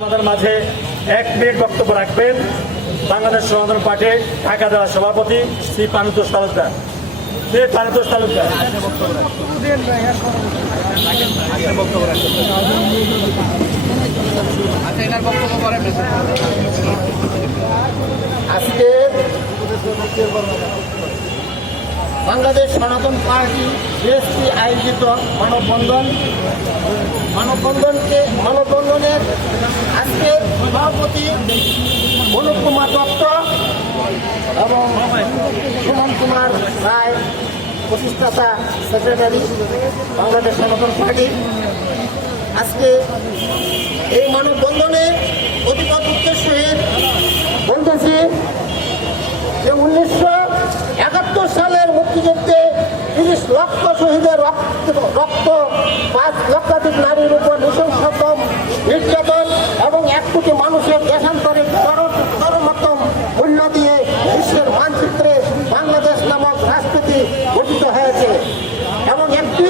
আমাদের মাঝে 1 মিনিট বক্তব্য রাখবেন বাংলাদেশ সনাতন পার্টি ঢাকা জেলার সভাপতি শ্রী পানুতোষ তালুকদার। আজকে বাংলাদেশ সনাতন পার্টি বিএসপি আয়োজিত মানববন্ধনের আজকে সভাপতি অনুপ কুমার দত্ত এবং সুমন কুমার রায় প্রতিষ্ঠাতা সেক্রেটারি বাংলাদেশ সনাতন পার্টি। আজকে এই মানববন্ধনে অধিকত উদ্দেশ্যহীন বলতেছি যে 1971 সালের মুক্তিযুদ্ধে 30 লক্ষ শহীদের রক্ত 5 লক্ষাধিক নারীর উপর নৃশংসতম নির্যাতন এবং 1 কোটি মানুষের দেশান্তরে চরমতম মূল্য দিয়ে বিশ্বের মানচিত্রে বাংলাদেশ নামক রাজনীতি গঠিত হয়েছে এবং একটি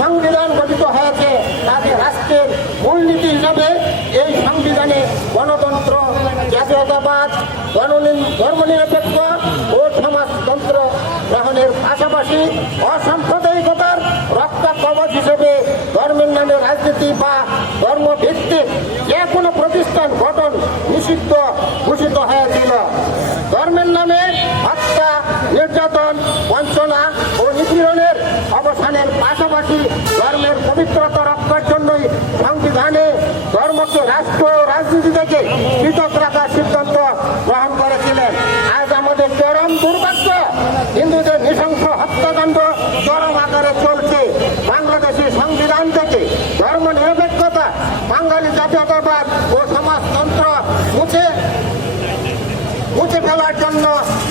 সংবিধান গঠিত হয়েছে। তাদের রাষ্ট্রের মূলনীতি হিসাবে এই সংবিধানে গণতন্ত্র, জাতীয়তাবাদ, ধর্মনিরপেক্ষ ও সমাজতন্ত্র গ্রহণের পাশাপাশি অসাম্প্রদায়িকতার রক্ষা কবচ হিসেবে ধর্মের নামে রাজনীতি বা ধর্মভিত্তিক যে কোনো প্রতিষ্ঠান গঠন নিষিদ্ধ ঘোষিত হয়েছিল। ধর্মের নামে হত্যা, নির্যাতন, বঞ্চনা ও নিপীড়নের অবসানের পাশাপাশি ধর্মের পবিত্রতা রক্ষার জন্যই সংবিধানে ধর্মকে রাষ্ট্র ও রাজনীতি থেকে পৃথক রাখার সিদ্ধান্ত গ্রহণ করেছিলেন। আজ আমাদের চরম দুর্ভাগ্য, হিন্দুদের নৃশংস হত্যাকাণ্ড চরম আকারে চলছে। বাংলাদেশের সংবিধান থেকে ধর্ম নিরপেক্ষতা, বাঙালি জাতীয়তাবাদ ও সমাজতন্ত্র মুছে ফেলার জন্য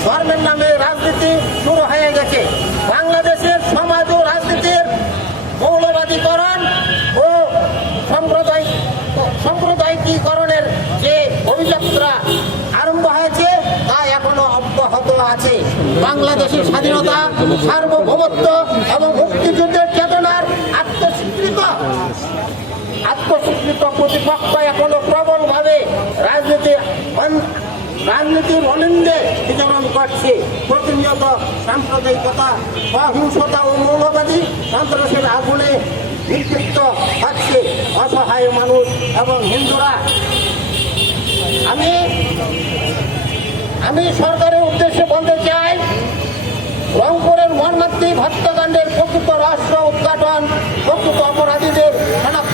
ধর্মের নামে রাজনীতি শুরু হয়ে গেছে। বাংলাদেশের সমাজ ও রাজনীতির মৌলবাদীকরণ ও সাম্প্রদায়িকীকরণের যে অভিযাত্রা আরম্ভ হয়েছে তা এখনো অব্যাহত আছে। বাংলাদেশের স্বাধীনতা, সার্বভৌমত্ব এবং মুক্তিযুদ্ধের চেতনার আত্মস্বীকৃত প্রতিপক্ষ এখনো প্রবলভাবে রাজনীতির অনিন্দে বিচরণ করছে। প্রতিনিয়ত সাম্প্রদায়িকতা, অহিংসতা ও মৌলবাদী সন্ত্রাসের আগুনে নিক্ষিপ্ত হচ্ছে অসহায় মানুষ এবং হিন্দুরা। আমি সরকারের উদ্দেশ্যে বলতে চাই, রংপুরের মর্মান্তিক হত্যাকাণ্ডের প্রকৃত রহস্য উদ্ঘাটন, প্রকৃত অপরাধীদের শনাক্ত